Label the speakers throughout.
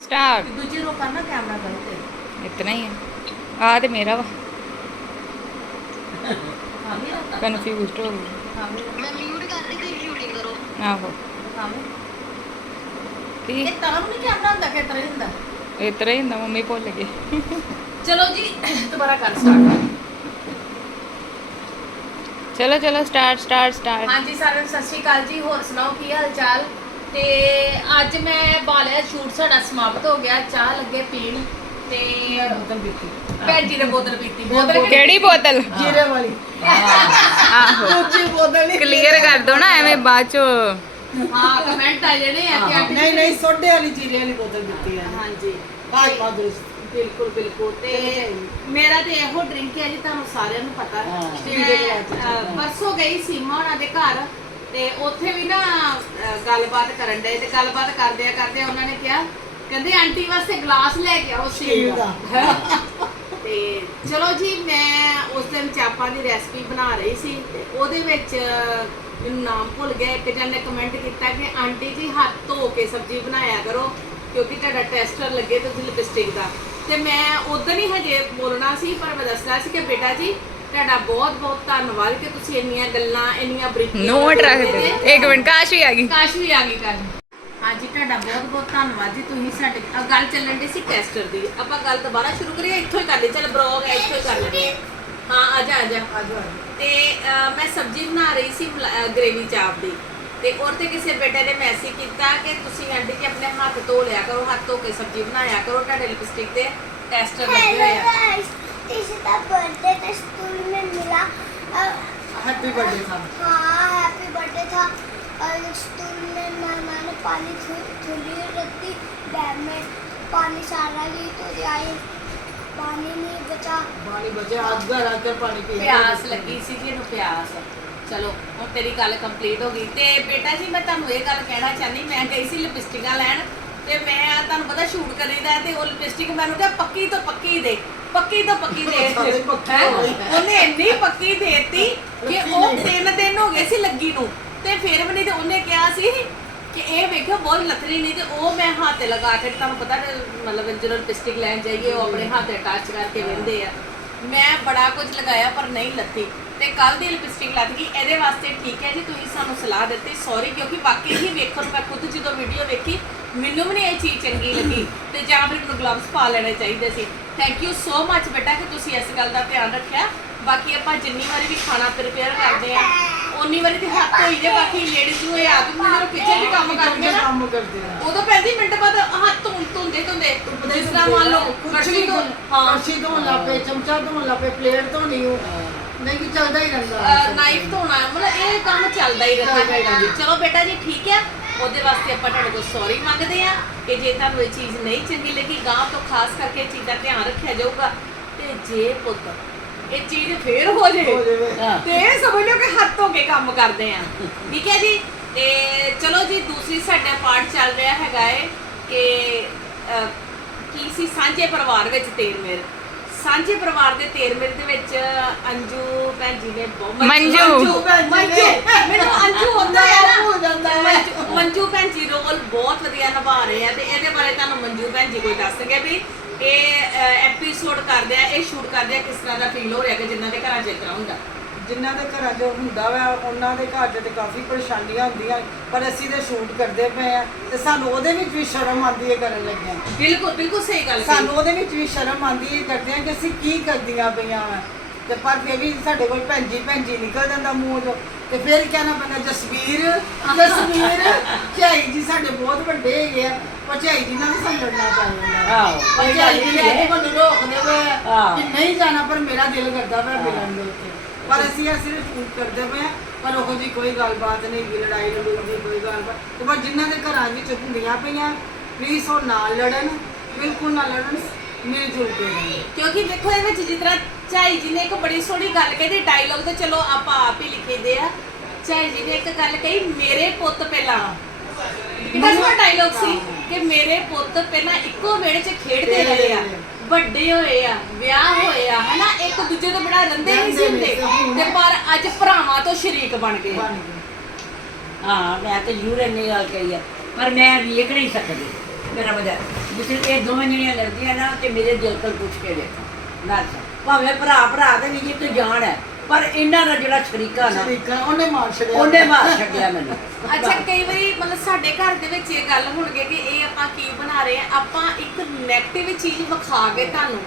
Speaker 1: Start
Speaker 2: ਦੂਜੀ ਰੋ ਕਰਨਾ ਕੈਮਰਾ ਗਲਤ ਹੈ
Speaker 1: इतना ही है आ तो मेरा वा
Speaker 2: ਹਾਂ ਵੀ ਰੋਤਾ
Speaker 1: कन्फ्यूज हो गई
Speaker 2: ਹਾਂ ਵੀ
Speaker 3: ਮੈਂ ਮਿਊਟ ਕਰ ਰਹੀ ਤੁਸੀਂ ਸ਼ੂਟਿੰਗ ਕਰੋ
Speaker 1: आहो
Speaker 2: ਹਾਂ ਵੀ
Speaker 1: ठीक
Speaker 2: ਇਹ ਤਰ੍ਹਾਂ ਨਹੀਂ ਕੈਮਰਾ ਹੁੰਦਾ ਕਿ ਤਰ੍ਹਾਂ ਹੀ ਹੁੰਦਾ
Speaker 1: इतना ही होंदा मम्मी भुल गए
Speaker 2: ਚਲੋ ਜੀ ਦੁਬਾਰਾ ਕਰ ਸਟਾਰਟ
Speaker 1: चलो चलो स्टार्ट स्टार्ट स्टार्ट
Speaker 2: ਹਾਂਜੀ ਸਾਰਿਆਂ ਨੂੰ ਸਤਿ ਸ਼੍ਰੀ ਅਕਾਲ ਜੀ ਹੋਰ ਸੁਣਾਓ ਕੀ ਹਾਲ ਚਾਲ ਤੇ ਅੱਜ ਮੈਂ ਬਾਲਿਆ ਸ਼ੂਟ ਸਾਡਾ ਸਮਾਪਤ ਹੋ ਗਿਆ ਚਾਹ ਲੱਗੇ ਪੀਣ ਤੇ ਬੋਤਲ ਪੀਤੀ। ਭੈਣ ਜੀ ਬੋਤਲ ਪੀਤੀ। ਬੋਤਲ
Speaker 1: ਕਿਹੜੀ? ਬੋਤਲ?
Speaker 4: ਜੀਰੇ ਵਾਲੀ।
Speaker 1: ਆਹੋ।
Speaker 4: ਦੂਜੀ ਬੋਤਲ ਨਹੀਂ
Speaker 1: ਕਲੀਅਰ ਕਰ ਦੋ ਨਾ ਐਵੇਂ ਬਾਅਦ ਚ।
Speaker 2: ਹਾਂ ਕਮੈਂਟ ਆ ਜਣੇ ਆ ਕਿ ਆਪ
Speaker 4: ਨਹੀਂ ਨਹੀਂ ਸੋਡੇ ਵਾਲੀ ਜੀਰੇ ਵਾਲੀ ਬੋਤਲ ਪੀਤੀ ਹੈ
Speaker 2: ਹਾਂਜੀ।
Speaker 4: ਭਾਜਪਾ ਦਰਸਤ
Speaker 2: ਬਿਲਕੁਲ ਬਿਲਕੁਲ। ਤੇ ਮੇਰਾ ਤੇ ਇਹੋ ਡਰਿੰਕ ਹੈ ਜੀ ਤੁਹਾਨੂੰ ਸਾਰਿਆਂ ਨੂੰ ਪਤਾ।
Speaker 4: ਹੈ।
Speaker 2: ਪਰਸੋਂ ਗਈ ਸੀਮਾ ਉਹਨਾਂ ਦੇ ਘਰ। ਤੇ ਉੱਥੇ ਵੀ ਨਾ ਗੱਲਬਾਤ ਕਰਨ ਡਏ ਤੇ ਗੱਲਬਾਤ ਕਰਦਿਆਂ ਕਰਦਿਆਂ ਉਹਨਾਂ ਨੇ ਕਿਹਾ ਕਹਿੰਦੇ ਆਂਟੀ ਵਾਸਤੇ ਗਲਾਸ ਲੈ ਕੇ ਆਓ ਸਟੀਲ
Speaker 4: ਸਟੀਲ
Speaker 2: ਦਾ। ਤੇ ਚਲੋ ਜੀ ਮੈਂ ਉਸ ਦਿਨ ਚਾਪਾਂ ਦੀ ਰੈਸਪੀ ਬਣਾ ਰਹੀ ਸੀ ਤੇ ਉਹਦੇ ਵਿੱਚ ਮੈਨੂੰ ਨਾਮ ਭੁੱਲ ਗਿਆ। ਇੱਕ ਜਣ ਨੇ ਕਮੈਂਟ ਕੀਤਾ ਕਿ ਆਂਟੀ ਜੀ ਹੱਥ ਧੋ ਕੇ ਸਬਜ਼ੀ ਬਣਾਇਆ ਕਰੋ ਕਿਉਂਕਿ ਤੁਹਾਡਾ ਟੈਸਟਰ ਲੱਗੇ ਤੁਸੀਂ ਲਿਪਸਟਿਕ ਦਾ। ਤੇ ਮੈਂ ਉਦੋਂ ਹੀ ਹਜੇ ਬੋਲਣਾ ਸੀ ਪਰ ਮੈਂ ਦੱਸਣਾ ਸੀ ਕਿ ਬੇਟਾ ਜੀ ਤੁਹਾਡਾ ਬਹੁਤ ਬਹੁਤ ਧੰਨਵਾਦ ਕਿ ਤੁਸੀਂ ਇੰਨੀਆਂ ਗੱਲਾਂ ਇੰਨੀਆਂ ਬਰੀਕੀਆਂ ਨੋਟ
Speaker 1: ਰੱਖ ਇੱਕ ਮਿੰਟ ਕਾਸ਼ ਆ ਗਈ।
Speaker 2: ਕਾਸ਼ ਆ ਗਈ ਕੱਲ ਹਾਂਜੀ ਤੁਹਾਡਾ ਬਹੁਤ ਬਹੁਤ ਧੰਨਵਾਦ ਜੀ ਤੁਸੀਂ ਸਾਡੇ ਆ ਗੱਲ ਚੱਲਣ ਦੀ ਸੀ ਟੈਸਟਰ ਦੀ। ਆਪਾਂ ਗੱਲ ਦੁਬਾਰਾ ਸ਼ੁਰੂ ਕਰੀਏ ਇੱਥੋਂ ਹੀ ਕਰ ਲਈ ਚਲ ਬਲੌਗ ਹੈ ਇੱਥੋਂ ਹੀ ਕਰ ਲੈਂਦੇ ਹਾਂ ਆ ਜਾ ਆ ਜਾ। ਤੇ ਮੈਂ ਸਬਜ਼ੀ ਬਣਾ ਰਹੀ ਸੀ ਗ੍ਰੇਵੀ ਚਾਪ ਦੀ। ਤੇ ਉਹ ਤੇ ਕਿਸੇ ਬੇਟੇ ਨੇ ਮੈਸੇਜ ਕੀਤਾ ਕਿ ਤੁਸੀਂ ਆਂਟੀ ਜੀ ਆਪਣੇ ਹੱਥ ਧੋ ਲਿਆ ਕਰੋ ਹੱਥ ਧੋ ਕੇ ਸਬਜ਼ੀ ਬਣਾਇਆ ਕਰੋ। ਤੁਹਾਡੇ ਲਿਪਸਟਿਕ ਤੇ ਟੈਸਟਰ ਲੱਗੇ ਹੋਏ ਆ।
Speaker 3: Guys, this is the
Speaker 4: happy birthday था
Speaker 3: हाँ हैप्पी बर्थडे था और स्कूल में मैं मैंने पानी थूली रखी बैग में पानी सारा गई तो आई पानी नहीं बचा
Speaker 4: ਪਾਣੀ ਬਚੇ ਅੱਜ ਘਰ ਆ ਕੇ ਪਾਣੀ ਪੀ
Speaker 2: ਪਿਆਸ ਲੱਗੀ ਸੀ ਜੀ ਇਹਨੂੰ ਪਿਆਸ ਚਲੋ ਹੁਣ ਤੇਰੀ ਗੱਲ ਕੰਪਲੀਟ ਹੋ ਗਈ ਤੇ ਬੇਟਾ ਜੀ ਮੈਂ ਤੁਹਾਨੂੰ ਇਹ ਗੱਲ ਕਹਿਣਾ ਚਾਹਨੀ ਮੈਂ ਗਈ ਸੀ ਲਿਪਸਟਿਕਾਂ ਲੈਣ ਤੇ ਮੈਂ ਤੁਹਾਨੂੰ ਪਤਾ ਸ਼ੂਟ ਕਰੀਦਾ ਤੇ ਉਹ ਲਿਪਸਟਿਕ ਮੈਨੂੰ ਕਿਹਾ ਪੱਕੀ ਤੋਂ ਪੱਕੀ ਦੇ ਪੱਕੀ ਤੋਂ ਪੱਕੀ ਦੇ ਹੈਂ? ਉਹਨੇ ਇੰਨੀ ਪੱਕੀ ਦੇਤੀ ਕਿ ਉਹ ਤਿੰਨ ਦਿਨ ਹੋ ਗਏ ਸੀ ਲੱਗੀ ਨੂੰ। ਤੇ ਫਿਰ ਵੀ ਨਹੀਂ ਤੇ ਉਹਨੇ ਕਿਹਾ ਸੀ ਕਿ ਇਹ ਵੇਖਿਓ ਬਹੁਤ ਲੱਥਣੀ ਨਹੀਂ ਤੇ ਉਹ ਮੈਂ ਹੱਥ ਤੇ ਲਗਾ ਕੇ ਤੁਹਾਨੂੰ ਪਤਾ ਨਾ, ਮਤਲਬ ਜਦੋਂ ਲਿਪਸਟਿਕ ਲੈਣ ਜਾਈਏ ਉਹ ਆਪਣੇ ਹੱਥ ਤੇ ਟੱਚ ਕਰਕੇ ਵਹਿੰਦੇ ਆ। ਮੈਂ ਬੜਾ ਕੁਝ ਲਗਾਇਆ ਪਰ ਨਹੀਂ ਲੱਤੀ ਤੇ ਕੱਲ ਦੀ ਲਿਪਸਟਿਕ ਲੱਗ ਗਈ। ਇਹਦੇ ਵਾਸਤੇ ਠੀਕ ਹੈ ਜੀ ਤੁਸੀਂ ਸਾਨੂੰ ਸਲਾਹ ਦਿੱਤੀ। ਸੌਰੀ ਕਿਉਂਕਿ ਵਾਕਈ ਹੀ ਵੇਖਣ ਮੈਂ ਖੁਦ ਜਦੋਂ ਵੀਡੀਓ ਵੇਖੀ ਮੈਨੂੰ ਵੀ ਨਹੀਂ ਇਹ ਚੀਜ਼ ਚੰਗੀ ਲੱਗੀ ਤੇ ਜਾਂ ਫਿਰ ਮੈਨੂੰ ਗਲਵਸ ਪਾ ਲੈਣੇ ਚਾਹੀਦੇ ਸੀ। ਥੈਂਕ ਯੂ ਸੋ ਮੱਚ ਬੇਟਾ ਕਿ ਤੁਸੀਂ ਇਸ ਗੱਲ ਦਾ ਧਿਆਨ ਰੱਖਿਆ। ਬਾਕੀ ਆਪਾਂ ਜਿੰਨੀ ਵਾਰੀ ਵੀ ਖਾਣਾ ਪ੍ਰਿਪੇਅਰ ਕਰਦੇ ਆ ਉਨੀ ਵਾਰੀ ਤੇ ਹੱਥ ਧੋਈ ਜੇ ਬਾਕੀ ਲੇਡੀਜ਼ ਨੂੰ ਇਹ ਆ ਕਿ ਜਦੋਂ ਕਿਚਨ 'ਚ ਕੰਮ ਕਰਦੇ ਨਾ
Speaker 4: ਕੰਮ ਕਰਦੇ ਆ।
Speaker 2: ਉਦੋਂ 35 ਮਿੰਟ ਬਾਅਦ ਹੱਥ ਧੋਣ ਧੋਂਦੇ ਧੋਂਦੇ। ਜਿਸ ਤਰ੍ਹਾਂ ਮੰਨ ਲਓ ਕੜਛੀ ਤੋਂ ਹਾਂ।
Speaker 4: ਕੜਛੀ ਧੋਣ ਲੱਪੇ ਚਮਚਾ ਧੋਣ ਲੱਪੇ ਪਲੇਟ ਉਹ ਨਹੀਂ ਕਿ ਚੱਲਦਾ ਹੀ ਰਹਿੰਦਾ।
Speaker 2: ਨਾਈਫ ਧੋਣਾ ਮਤਲਬ ਇਹ ਕੰਮ ਚੱਲਦਾ ਹੀ ਰਹਿੰਦਾ। ਚਲੋ ਬੇਟਾ ਜੀ ਠੀਕ ਹੈ ਉਹਦੇ ਵਾਸਤੇ ਆਪਾਂ ਤੁਹਾਡੇ ਕੋਲ ਸੌਰੀ ਮੰਗਦੇ ਆ ਕਿ ਜੇ ਤੁਹਾਨੂੰ ਇਹ ਚੀਜ਼ ਨਹੀਂ ਚੰਗੀ ਲੱਗੀ ਗਾਂ ਤੋਂ ਖਾਸ ਕਰਕੇ ਚੀਜ਼ ਦਾ ਧਿਆਨ ਰੱਖਿਆ ਜਾਊਗਾ। ਤੇ ਜੇ ਪੁੱਤ ਇਹ ਚੀਜ਼ ਫੇਰ ਹੋ ਜੇ। ਤੇ ਇਹ ਸਮਝ ਲਿਓ ਕਿ ਹੱਥ ਧੋ ਕੇ ਕੰਮ ਕਰਦੇ ਆ। ਠੀਕ ਹੈ ਜੀ? ਤੇ ਚਲੋ ਜੀ ਦੂਸਰੀ ਸਾਡਾ ਪਾਰਟ ਚੱਲ ਰਿਹਾ ਹੈਗਾ ਏ ਕਿ ਕੀ ਸੀ? ਸਾਂਝੇ ਪਰਿਵਾਰ ਵਿੱਚ ਤੇਰ ਮੇਰ ਸਾਂਝੇ ਪਰਿਵਾਰ ਦੇ ਤੇਰ ਮੇਰ ਦੇ ਵਿੱਚ ਅੰਜੂ ਭੈਣ ਜੀ ਨੇ ਬਹੁਤ
Speaker 1: ਮੰਜੂ।
Speaker 4: ਭੈਣ ਜੀ ਨੇ।
Speaker 2: ਮੰਜੂ ਮੈਨੂੰ ਅੰਜੂ ਹੁੰਦਾ ਹੈ ਨਾ
Speaker 4: ਹੋ ਜਾਂਦਾ ਹੈ।
Speaker 2: ਮੰਜੂ- ਮੰਜੂ ਭੈਣ ਜੀ ਰੋਲ ਬਹੁਤ ਵਧੀਆ ਨਿਭਾ ਰਹੇ ਆ ਤੇ ਇਹਦੇ ਬਾਰੇ ਤੁਹਾਨੂੰ ਮੰਜੂ ਭੈਣ ਜੀ ਕੋਈ ਦੱਸਣਗੇ ਵੀ ਇਹ ਐਪੀਸੋਡ ਕਰਦੇ ਆ ਇਹ ਸ਼ੂਟ ਕਰਦੇ ਆ ਕਿਸ ਤਰ੍ਹਾਂ ਦਾ ਫੀਲ ਹੋ ਰਿਹਾ ਕਿ ਜਿਨ੍ਹਾਂ ਦੇ ਘਰਾਂ 'ਚ ਇਸ ਤਰ੍ਹਾਂ ਹੁੰਦਾ
Speaker 4: ਜਿਨ੍ਹਾਂ ਦੇ ਘਰਾਂ 'ਚ ਹੁੰਦਾ ਵਾ ਉਹਨਾਂ ਦੇ ਘਰ 'ਚ ਤੇ ਕਾਫੀ ਪਰੇਸ਼ਾਨੀਆਂ ਹੁੰਦੀਆਂ ਪਰ ਅਸੀਂ ਤੇ ਸ਼ੂਟ ਕਰਦੇ ਪਏ ਆ ਤੇ ਸਾਨੂੰ ਉਹਦੇ ਵਿੱਚ ਵੀ ਸ਼ਰਮ ਆਉਂਦੀ ਹੈ ਕਰਨ ਲੱਗਿਆਂ।
Speaker 2: ਬਿਲਕੁਲ ਬਿਲਕੁਲ ਸਹੀ ਗੱਲ ਕਹੀ।
Speaker 4: ਸਾਨੂੰ ਉਹਦੇ ਵਿੱਚ ਵੀ ਸ਼ਰਮ ਆਉਂਦੀ ਹੈ ਕਰਦੇ ਆ ਕਿ ਅਸੀਂ ਕੀ ਕਰਦੀਆਂ ਪਈਆਂ ਵਾ। ਤੇ ਪਰ ਫਿਰ ਵੀ ਸਾਡੇ ਕੋਲ ਭੈਣ ਜੀ ਭੈਣ ਜੀ ਨਿਕਲ ਜਾਂਦਾ ਮੂੰਹ ਚੋਂ ਤੇ ਫਿਰ ਕਹਿਣਾ ਪੈਂਦਾ ਜਸਵੀਰ ਜਸਵੀਰ ਝਾਈ ਜੀ ਸਾਡੇ ਬਹੁਤ ਵੱਡੇ ਹੈਗੇ ਆ ਪਰ ਝਾਈ ਜੀ ਨਾਲ ਵੀ ਸਾਨੂੰ ਲੜਨਾ ਪੈ ਜਾਂਦਾ
Speaker 5: ਆਹੋ,
Speaker 4: ਪਰ
Speaker 5: ਇਹ
Speaker 4: ਝਾਈ
Speaker 5: ਗੱਲ
Speaker 4: ਜੀ
Speaker 5: ਇਹ
Speaker 4: ਨੇ
Speaker 5: ਹੈ।
Speaker 4: ਮੈਨੂੰ ਰੋਕਦੇ ਵੇ। ਕਿ ਨਹੀਂ ਜਾਣਾ ਪਰ ਮੇਰਾ ਦਿਲ ਕਰਦਾ ਪਿਆ ਮਿਲਣ ਦੇ ਉੱਤੇ। ਪਰ ਅਸੀਂ ਇਹ ਸਿਰਫ ਕਰਦੇ ਪਏ ਪਰ ਉਹੋ ਜੀ ਕੋਈ ਗੱਲਬਾਤ ਨਹੀਂ ਗੀ ਲੜਾਈ ਲੜੂਈ ਦੀ ਕੋਈ ਗੱਲਬਾਤ। ਤੇ ਪਰ ਜਿਨ੍ਹਾਂ ਦੇ ਘਰਾਂ ਵਿੱਚ ਹੁੰਦੀਆਂ ਪਈਆਂ ਪਲੀਜ਼ ਉਹ ਨਾ ਲੜਨ ਬਿਲਕੁਲ ਨਾ ਲੜਨ ਮਿਲ ਜੁਲ ਕੇ ਰਹਿਣ।
Speaker 2: ਕਿਉਂਕਿ ਵੇਖੋ ਇਹਦੇ ਵਿੱਚ ਜਿਸ ਤਰ੍ਹਾਂ ਜੀ ਨੇ ਇੱਕ ਬੜੀ ਸੋਹਣੀ ਗੱਲ ਕਹੀ ਡਾਇਲੌਗ ਤੇ ਚਲੋ ਆਪਾਂ ਆਪ ਹੀ ਲਿਖੇ ਦੇ ਆ। ਝਾਈ ਜੀ ਨੇ ਇੱਕ ਗੱਲ ਕਹੀ ਮੇਰੇ ਪੁੱਤ ਪਹਿਲਾਂ ਸੋਹਣਾ ਡਾਇਲੌਗ ਸੀ ਕਿ ਮੇਰੇ ਪੁੱਤ ਪਹਿਲਾਂ ਇੱਕੋ ਵਿਹੜੇ 'ਚ ਖੇਡਦੇ ਰਹੇ ਆ। ਵੱਡੇ ਹੋਏ ਆ ਵਿਆਹ ਹੋਏ ਆ ਹਨਾ? ਇੱਕ ਦੂਜੇ ਤੋਂ ਬਿਨਾਂ ਰਹਿੰਦੇ ਨਹੀਂ ਸੀ ਹੁੰਦੇ। ਤੇ ਪਰ ਅੱਜ ਭਰਾਵਾਂ ਤੋਂ ਸ਼ਰੀਕ ਬਣ ਗਏ।
Speaker 5: ਹਾਂ ਮੈਂ ਤੇ ਜ਼ਰੂਰ ਇੰਨੀ ਗੱਲ ਕਹੀ ਆ ਪਰ ਮੈਂ ਵੇਖ ਨਹੀਂ ਸਕਦੀ। ਮੇਰਾ ਮਜ਼ਾ ਜਿਸ ਇਹ ਦੋਵੇਂ ਜਿਹੜੀਆਂ ਲੱਗਦੀਆਂ ਨਾ ਤੇ ਮੇਰੇ ਦਿਲ ਤੋਂ ਪੁੱਛ ਕੇ ਦੇਖੋ ਨਾ ਭਾਵੇਂ ਭਰਾ ਭਰਾ ਦੇ ਨਹੀਂ ਤੂੰ ਜਾਣ ਹੈ। ਪਰ ਇਹਨਾਂ ਦਾ ਜਿਹੜਾ ਸ਼ਰੀਕਾ ਨਾ
Speaker 4: ਸ਼ਰੀਕਾ ਉਹਨੇ ਮਾਰ ਛੜਿਆ
Speaker 5: ਉਹਨੇ ਮਾਰ ਛੱਡਿਆ ਮੈਨੂੰ।
Speaker 2: ਅੱਛਾ ਕਈ ਵਾਰੀ ਮਤਲਬ ਸਾਡੇ ਘਰ ਦੇ ਵਿੱਚ ਇਹ ਗੱਲ ਹੋਣਗੇ ਕਿ ਇਹ ਆਪਾਂ ਕੀ ਬਣਾ ਰਹੇ ਆ ਆਪਾਂ ਇੱਕ ਨੈਗੇਟਿਵ ਚੀਜ਼ ਵਿਖਾ ਕੇ ਤੁਹਾਨੂੰ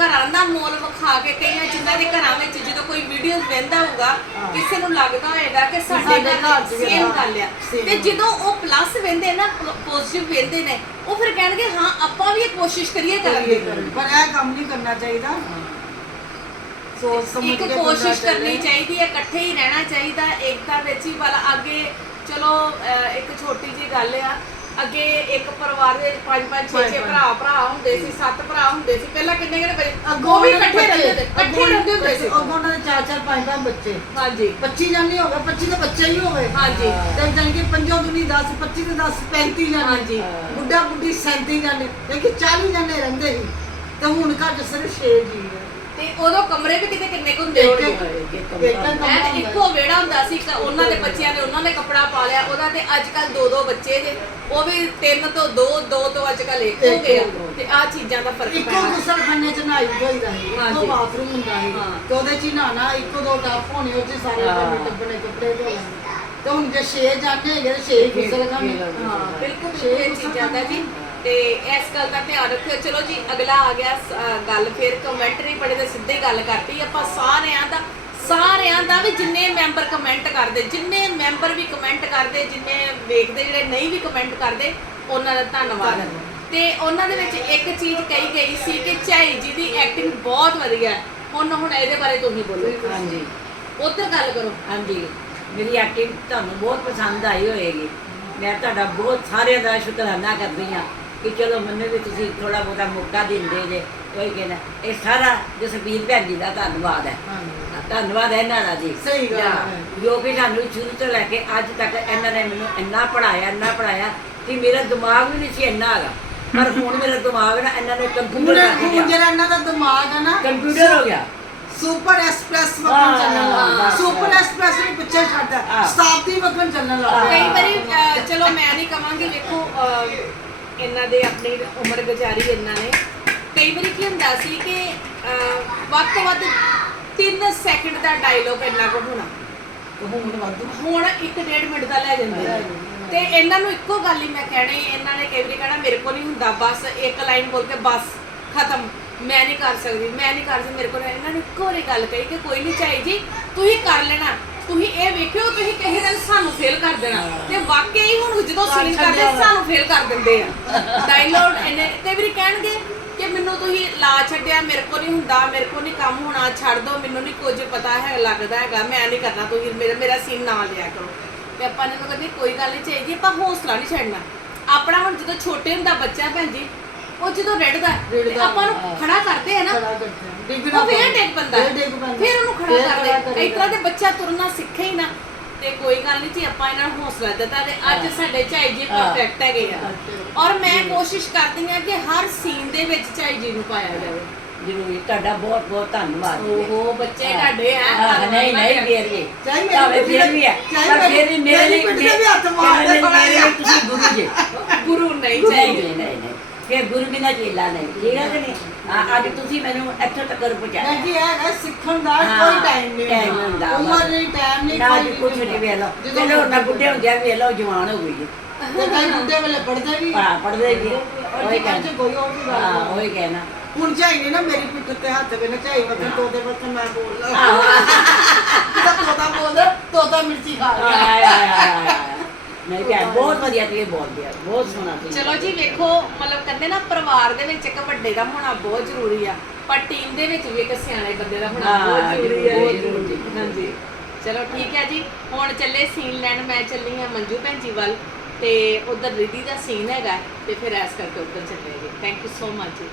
Speaker 2: ਘਰਾਂ ਦਾ ਮੋਲ ਵਿਖਾ ਕੇ ਕਈਆਂ ਜਿਨ੍ਹਾਂ ਦੇ ਘਰਾਂ ਵਿੱਚ ਜਦੋਂ ਕੋਈ ਵੀਡੀਓ ਵੇਂਦਾ ਹੋਊਗਾ ਕਿਸੇ ਨੂੰ ਲੱਗਦਾ ਹੋਏਗਾ ਕਿ ਸਾਡੇ ਘਰ ਸੇਮ ਗੱਲ ਆ। ਤੇ ਜਦੋਂ ਉਹ ਪਲੱਸ ਵੇਂਦੇ ਨਾ ਪੋਜ਼ਿਟਿਵ ਵੇਂਦੇ ਨੇ ਉਹ ਫਿਰ ਕਹਿਣਗੇ ਹਾਂ ਆਪਾਂ ਵੀ ਇਹ ਕੋਸ਼ਿਸ਼ ਕਰੀਏ ਕਰਨ ਦੀ।
Speaker 4: ਪਰ ਇਹ ਕੰਮ ਨਹੀਂ ਕਰਨਾ ਚਾਹੀਦਾ। ਸੋਚ ਸਮਝ
Speaker 2: ਇੱਕ
Speaker 4: ਕੇ
Speaker 2: ਕੋਸ਼ਿਸ਼
Speaker 4: ਕਰਨਾ
Speaker 2: ਕਰਨੀ
Speaker 4: ਚਾਹੀਦਾ।
Speaker 2: ਹੈ ਇਕੱਠੇ ਹੀ ਰਹਿਣਾ ਚਾਹੀਦਾ ਏਕਤਾ ਵਿੱਚ ਹੀ ਵਾਲਾ ਅੱਗੇ ਚਲੋ ਅਹ, ਇੱਕ ਛੋਟੀ ਜੀ ਗੱਲ ਆ ਅੱਗੇ ਇੱਕ ਪਰਿਵਾਰ ਦੇ ਪੰਜ ਪੰਜ ਛੇ ਛੇ ਭਰਾ ਭਰਾ ਹੁੰਦੇ ਸੀ ਸੱਤ ਭਰਾ ਹੁੰਦੇ ਸੀ ਪਹਿਲਾਂ ਕਿੰਨੇ ਕਿੰਨੇ ਬੱਚੇ?
Speaker 4: ਅੱਗੋਂ
Speaker 2: ਵੀ ਇਕੱਠੇ ਰਹਿੰਦੇ ਹੁੰਦੇ ਇਕੱਠੇ ਰਹਿੰਦੇ ਹੁੰਦੇ ਸੀ।
Speaker 4: ਅੱਗੋਂ ਉਹਨਾਂ ਦੇ ਚਾਰ ਚਾਰ ਪੰਜ ਪੰਜ ਬੱਚੇ।
Speaker 2: ਹਾਂਜੀ।
Speaker 4: 25 ਜਾਨੀ ਹੋ ਗਏ 25 ਦੇ ਬੱਚੇ ਹੀ ਹੋ ਗਏ।
Speaker 2: ਹਾਂਜੀ।
Speaker 4: ਤੇ ਜਾਨ ਕਿ ਪੰਜੋ ਦੁਨੀ 10 25 ਤੇ 10 35 ਜਾਨੇ
Speaker 2: ਹਾਂਜੀ।
Speaker 4: ਬੁੱਢਾ ਬੁੱਢੀ 37 ਜਾਨੇ ਲੇਕਿਨ 40 ਜਾਨੇ ਰਹਿੰਦੇ ਸੀ। ਤੇ ਹੁਣ ਘਰ ਚ ਸਿਰਫ 6 ਜੀ ਹੈ
Speaker 2: ਤੇ ਉਦੋਂ ਕਮਰੇ ਵੀ ਕਿਤੇ ਕਿੰਨੇ ਕੁ ਹੁੰਦੇ ਹੋਣਗੇ? ਮੈਂ ਤੇ ਇੱਕੋ ਵਿਹੜਾ ਹੁੰਦਾ ਸੀ ਇੱਕ ਉਹਨਾਂ ਦੇ ਬੱਚਿਆਂ ਨੇ ਉਹਨਾਂ ਨੇ ਕੱਪੜਾ ਪਾ ਲਿਆ ਉਹਦਾ ਤੇ ਅੱਜ ਕੱਲ ਦੋ ਦੋ ਬੱਚੇ ਜੇ ਉਹ ਵੀ ਤਿੰਨ ਤੋਂ ਦੋ ਦੋ ਤੋਂ ਅੱਜ ਕੱਲ ਇੱਕ ਹੋ
Speaker 4: ਇੱਕ
Speaker 2: ਗਏ ਆ।
Speaker 4: ਹੋ ਗਏ।
Speaker 2: ਤੇ ਆ ਚੀਜ਼ਾਂ ਦਾ ਫ਼ਰਕ
Speaker 4: ਇੱਕੋ
Speaker 2: ਪੈਣਾ।
Speaker 4: ਗੁਸਲਖਾਨੇ ਚ ਨਹਾਈ ਹੋਈਦਾ ਸੀ ਇੱਕੋ। ਬਾਥਰੂਮ ਹੁੰਦਾ
Speaker 2: ਹਾਂ।
Speaker 4: ਤੇ ਉਹਦੇ ਚ ਹੀ ਨਹਾਣਾ ਇੱਕੋ ਦੋ ਟੱਪ ਹੋਣੇ ਉਹ ਚ ਸਾਰੇ
Speaker 5: ਹਾਂ।
Speaker 4: ਆਪਣੇ ਟੱਬਣੇ ਕੱਪੜੇ ਧੋ ਲੈਣੇ। ਤੇ ਹੁਣ ਜੇ 6 ਜਾਨੇ ਹੈਗੇ ਤੇ 6 ਗੁਸਲਖਾਨੇ।
Speaker 5: ਛੇ-
Speaker 2: ਹਾਂ। ਬਿਲਕੁਲ
Speaker 4: ਛੇ
Speaker 2: ਚੀਜ਼ਾਂ ਦਾ ਜੀ। ਤੇ ਇਸ ਗੱਲ ਦਾ ਧਿਆਨ ਰੱਖਿਓ। ਚਲੋ ਜੀ ਅਗਲਾ ਆ ਗਿਆ ਗੱਲ ਫਿਰ ਕਮੈਂਟਰੀ ਬੜੇ ਦੇ ਸਿੱਧੇ ਗੱਲ ਕਰਤੀ। ਆਪਾਂ ਸਾਰਿਆਂ ਦਾ ਸਾਰਿਆਂ ਦਾ ਵੀ ਜਿੰਨੇ ਮੈਂਬਰ ਕਮੈਂਟ ਕਰਦੇ ਜਿੰਨੇ ਮੈਂਬਰ ਵੀ ਕਮੈਂਟ ਕਰਦੇ ਜਿੰਨੇ ਵੇਖਦੇ ਜਿਹੜੇ ਨਹੀਂ ਵੀ ਕਮੈਂਟ ਕਰਦੇ ਉਹਨਾਂ ਦਾ ਧੰਨਵਾਦ। ਤੇ ਉਹਨਾਂ ਦੇ ਵਿੱਚ ਇੱਕ ਚੀਜ਼ ਕਹੀ ਗਈ ਸੀ ਕਿ ਝਾਈ ਜੀ ਦੀ ਐਕਟਿੰਗ ਬਹੁਤ ਵਧੀਆ ਹੈ। ਹੁਣ ਹੁਣ ਇਹਦੇ ਬਾਰੇ ਤੁਸੀਂ ਬੋਲੋ।
Speaker 5: ਹਾਂਜੀ।
Speaker 2: ਉੱਧਰ ਗੱਲ ਕਰੋ।
Speaker 5: ਹਾਂਜੀ। ਮੇਰੀ ਐਕਟਿੰਗ ਤੁਹਾਨੂੰ ਬਹੁਤ ਪਸੰਦ ਆਈ ਹੋਏਗੀ। ਮੈਂ ਤੁਹਾਡਾ ਬਹੁਤ ਸਾਰਿਆਂ ਦਾ ਸ਼ੁਕਰਾਨਾ ਕਰਦੀ ਹਾਂ। ਕਿ ਚਲੋ ਮੈਨੂੰ ਵੀ ਤੁਸੀਂ ਥੋੜਾ ਬਹੁਤਾ ਮੌਕਾ ਦਿੰਦੇ ਜੇ ਕੋਈ ਕਹਿੰਦਾ ਇਹ ਸਾਰਾ ਜਸਬੀਰ ਭੈਣ ਜੀ ਦਾ ਧੰਨਵਾਦ ਹੈ। ਧੰਨਵਾਦ ਹੈ ਇਹਨਾਂ ਦਾ ਜੀ।
Speaker 4: ਸਹੀ ਗੱਲ ਹੈ।
Speaker 5: ਜੋ ਕਿ ਸਾਨੂੰ ਸ਼ੁਰੂ ਤੋਂ ਲੈ ਕੇ ਅੱਜ ਤੱਕ ਇਹਨਾਂ ਨੇ ਮੈਨੂੰ ਇੰਨਾ ਪੜਾਇਆ ਇੰਨਾ ਪੜਾਇਆ ਕਿ ਮੇਰਾ ਦਿਮਾਗ ਵੀ ਨਹੀਂ ਸੀ ਇੰਨਾ ਹੈਗਾ। ਪਰ ਹੁਣ ਮੇਰਾ ਦਿਮਾਗ ਨਾ ਇਹਨਾਂ ਨੇ ਕੰਪਿਊਟਰ ਕਰ ਦਿੱਤਾ
Speaker 4: ਜਿਹੜਾ ਇਹਨਾਂ ਦਾ ਦਿਮਾਗ ਹੈ ਨਾ
Speaker 5: ਕੰਪਿਊਟਰ ਹੋ ਗਿਆ।
Speaker 4: ਸੁਪਰ ਐਕਸਪ੍ਰੈਸ ਵਕਨ ਚੱਲਣ ਲੱਗਾ। ਸੁਪਰ ਐਕਸਪ੍ਰੈਸ ਨੂੰ ਪਿੱਛੇ ਛੱਡਦਾ। ਸ਼ਤਾਬਦੀ ਵਕਨ ਚੱਲਣ ਲੱਗਾ
Speaker 2: ਕਈ ਵਾਰੀ ਚਲੋ ਮੈਂ ਨਹੀਂ ਕਵਾਂਗੀ ਵੇਖੋ ਇਹਨਾਂ ਦੇ ਆਪਣੀ ਉਮਰ ਗੁਜ਼ਾਰੀ ਇਹਨਾਂ ਨੇ। ਕਈ ਵਾਰੀ ਕੀ ਹੁੰਦਾ ਸੀ ਕਿ ਵੱਧ ਤੋਂ ਵੱਧ 3 ਸੈਕਿੰਡ ਦਾ ਡਾਇਲੋਗ ਇੰਨਾ ਕੁ ਹੋਣਾ।
Speaker 4: ਹੁਣ ਵਾਧੂ।
Speaker 2: ਹੁਣ 1.5 ਮਿੰਟ ਦਾ ਲੈ ਜਾਂਦੇ ਨੇ। ਤੇ ਇਹਨਾਂ ਨੂੰ ਇੱਕੋ ਗੱਲ ਹੀ ਮੈਂ ਕਹਿਣੀ ਇਹਨਾਂ ਨੇ ਕਈ ਵਾਰੀ ਕਹਿਣਾ ਮੇਰੇ ਕੋਲ ਨਹੀਂ ਹੁੰਦਾ ਬਸ ਇੱਕ ਲਾਈਨ ਬੋਲ ਕੇ ਬਸ ਖਤਮ। ਮੈਂ ਨਹੀਂ ਕਰ ਸਕਦੀ ਮੈਂ ਨਹੀਂ ਕਰ ਸਕਦੀ। ਮੇਰੇ ਕੋਲ ਇਹਨਾਂ ਨੇ ਇੱਕੋ ਵਾਰੀ ਗੱਲ ਕਹੀ ਕਿ ਕੋਈ ਨਹੀਂ ਚਾਹੀ ਜੀ ਤੁਸੀਂ ਕਰ ਲੈਣਾ। ਤੁਸੀਂ ਇਹ ਵੇਖਿਓ ਤੁਸੀਂ ਦਿਨ ਸਾਨੂੰ ਫੇਲ ਕਰ ਦੇਣਾ। ਤੇ ਵਾਕਈ ਹੀ ਹੁਣ ਜਦੋਂ ਸੀਨ ਕਰਦੇ। ਸਾਨੂੰ ਫੇਲ ਕਰ ਦਿੰਦੇ ਆ। ਡਾਇਲੋਗ ਇਹਨੇ ਕਈ ਵਾਰੀ ਕਹਿਣਗੇ ਕਿ ਮੈਨੂੰ ਤੁਸੀਂ ਲਾ ਛੱਡਿਆ ਮੇਰੇ ਕੋਲ ਨਹੀਂ ਹੁੰਦਾ ਮੇਰੇ ਕੋਲ ਨਹੀਂ ਕੰਮ ਹੋਣਾ ਛੱਡ ਦਿਓ ਮੈਨੂੰ ਨਹੀਂ ਕੁਝ ਪਤਾ ਹੈ ਲੱਗਦਾ ਹੈਗਾ ਮੈਂ ਨਹੀਂ ਕਰਨਾ ਤੁਸੀਂ ਮੇਰਾ ਮੇਰਾ ਸੀਨ ਨਾ ਲਿਆ ਕਰੋ। ਤੇ ਆਪਾਂ ਨੇ ਕਹਿੰਦੇ ਕੋਈ ਗੱਲ ਨਹੀਂ ਚਾਹੀਦੀ ਆਪਾਂ ਹੌਸਲਾ ਨਹੀਂ ਛੱਡਣਾ। ਆਪਣਾ ਹੁਣ ਜਦੋਂ ਛੋਟੇ ਹੁੰਦਾ ਬੱਚਾ ਭੈਣ ਜੀ ਉਹ ਜਦੋਂ ਰਿੜਦਾ ਆਪਾਂ ਨੂੰ। ਖੜਾ ਕਰਦੇ ਆ ਨਾ ਉਹ ਫੇਰ। ਡਿੱਗ
Speaker 4: ਫੇਰ
Speaker 2: ਉਹਨੂੰ ਖੜਾ ਕਰਦੇ। ਇਸ ਤਰ੍ਹਾਂ ਦੇ ਬੱਚਾ ਤੁਰਨਾ ਸਿੱਖੇ ਹੀ ਨਾ। ਤੇ ਕੋਈ ਗੱਲ ਨਹੀਂ ਜੀ ਆਪਾਂ ਇਹਨਾਂ ਨੂੰ ਹੌਸਲਾ ਦਿੱਤਾ ਤੇ ਅੱਜ ਸਾਡੇ ਝਾਈ ਜੀ। ਪਰਫੈਕਟ ਹੈਗੇ ਆ। ਔਰ ਮੈਂ ਕੋਸ਼ਿਸ਼ ਕਰਦੀ ਹਾਂ ਕਿ ਹਰ ਸੀਨ ਦੇ ਵਿੱਚ ਝਾਈ ਜੀ ਨੂੰ ਪਾਇਆ ਜਾਵੇ।
Speaker 5: ਜ਼ਰੂਰੀ ਤੁਹਾਡਾ ਬਹੁਤ ਬਹੁਤ ਧੰਨਵਾਦ।
Speaker 2: ਓਹੋ ਬੱਚੇ ਤੁਹਾਡੇ ਆ
Speaker 5: ਨਹੀਂ ਨਹੀਂ ਫੇਰ ਵੀ।
Speaker 4: ਚਾਹੇ
Speaker 5: ਫੇਰ ਵੀ
Speaker 4: ਚਾਹੇ
Speaker 5: ਪਰ ਫੇਰ ਵੀ ਮੇਰੇ ਲਈ ਮੇਰੇ- ਤੁਸੀਂ ਗੁਰੂ ਜੀ।
Speaker 2: ਗੁਰੂ ਨਹੀਂ
Speaker 5: ਨਹੀਂ
Speaker 2: ਚਾਹੀਦੇ।
Speaker 5: ਨਹੀਂ ਨਹੀਂ। ਫੇਰ ਗੁਰੂ ਬਿਨਾ ਚੇਲਾ ਨਹੀਂ ਠੀਕ ਹੈ ਕਿ ਨਹੀਂ? ਹਾਂ, ਅੱਜ ਤੁਸੀਂ ਮੈਨੂੰ ਇੱਥੋਂ ਤੱਕ ਪਹੁੰਚਾਇਆ।
Speaker 4: ਕੀ ਹੈਗਾ ਸਿੱਖਣ ਦਾ
Speaker 5: ਹਾਂ,
Speaker 4: ਕੋਈ ਟਾਈਮ ਨਹੀਂ
Speaker 5: time ਨਹੀਂ ਹੁੰਦਾ।
Speaker 4: ਉਮਰ ਨਹੀਂ ਟਾਈਮ ਨਹੀਂ
Speaker 5: ਨਾ
Speaker 4: ਕੋਈ
Speaker 5: ਜੀ ਕੁਛ ਨਹੀਂ ਵੇਖ ਲਓ।
Speaker 4: ਜਦੋਂ
Speaker 5: ਨਾ ਬੁੱਢੇ ਹੁੰਦੇ ਆ ਵੇਖ ਲਓ ਜਵਾਨ ਹੋ ਗਈ ਜੀ।
Speaker 4: ਤੇ ਕਈ ਬੁੱਢੇ ਵੇਲੇ ਪੜਦੇ ਵੀ।
Speaker 5: ਹਾਂ ਪੜਦੇ ਵੀ।
Speaker 4: ਔਰ
Speaker 5: ਉਹੀ
Speaker 4: ਜੇ
Speaker 5: ਕਹਿਣਾ
Speaker 4: ਕੋਈ ਹੋਰ ਵੀ ਗੱਲ
Speaker 5: ਹਾਂ
Speaker 4: ਨਹੀਂ।
Speaker 5: ਉਹੀ ਕਹਿਣਾ।
Speaker 4: ਹੁਣ ਝਾਈ ਨੇ ਨਾ ਮੇਰੀ ਪਿੱਠ ਤੇ ਹੱਥ ਵਕਨ ਤੋਤੇ ਵਕਨ ਮੈਂ ਬੋਲਦਾ।
Speaker 5: ਆਹੋ।
Speaker 4: ਜਿਹਦਾ ਤੋਤਾ ਬੋਲਦਾ ਤੋਤਾ ਮਿਰਚੀ ਖਾ ਗਿਆ
Speaker 5: ਆਏ, ਆਏ, ਆਏ, ਆਏ। ਨਹੀਂ ਭੈਣ ਬਹੁਤ ਵਧੀਆ ਤੁਸੀਂ ਬੋਲਦੇ ਆ ਬਹੁਤ ਸੋਹਣਾ ਤੁਸੀਂ
Speaker 2: ਚਲੋ ਜੀ ਵੇਖੋ ਮਤਲਬ ਕਹਿੰਦੇ ਨਾ ਪਰਿਵਾਰ ਦੇ ਵਿੱਚ ਇੱਕ ਵੱਡੇ ਦਾ ਹੋਣਾ ਬਹੁਤ ਜ਼ਰੂਰੀ ਆ ਪਰ ਟੀਮ ਦੇ ਵਿੱਚ ਵੀ ਇੱਕ ਸਿਆਣੇ ਬੰਦੇ ਦਾ ਹੋਣਾ ਬਹੁਤ ਜ਼ਰੂਰੀ ਆ
Speaker 5: ਬਹੁਤ ਜ਼ਰੂਰੀ।
Speaker 2: ਹਾਂਜੀ। ਚਲੋ ਠੀਕ ਹੈ ਜੀ ਹੁਣ ਚੱਲੇ ਸੀਨ ਲੈਣ ਮੈਂ ਚੱਲੀ ਹਾਂ ਮੰਜੂ ਭੈਣ ਜੀ ਵੱਲ ਤੇ ਉਧਰ ਰਿਧੀ ਦਾ ਸੀਨ ਹੈਗਾ ਤੇ ਫਿਰ ਐਸ ਕਰਕੇ ਉਧਰ ਚੱਲੇ ਜੀ। ਥੈਂਕ ਯੂ ਸੋ ਮਚ ਜੀ।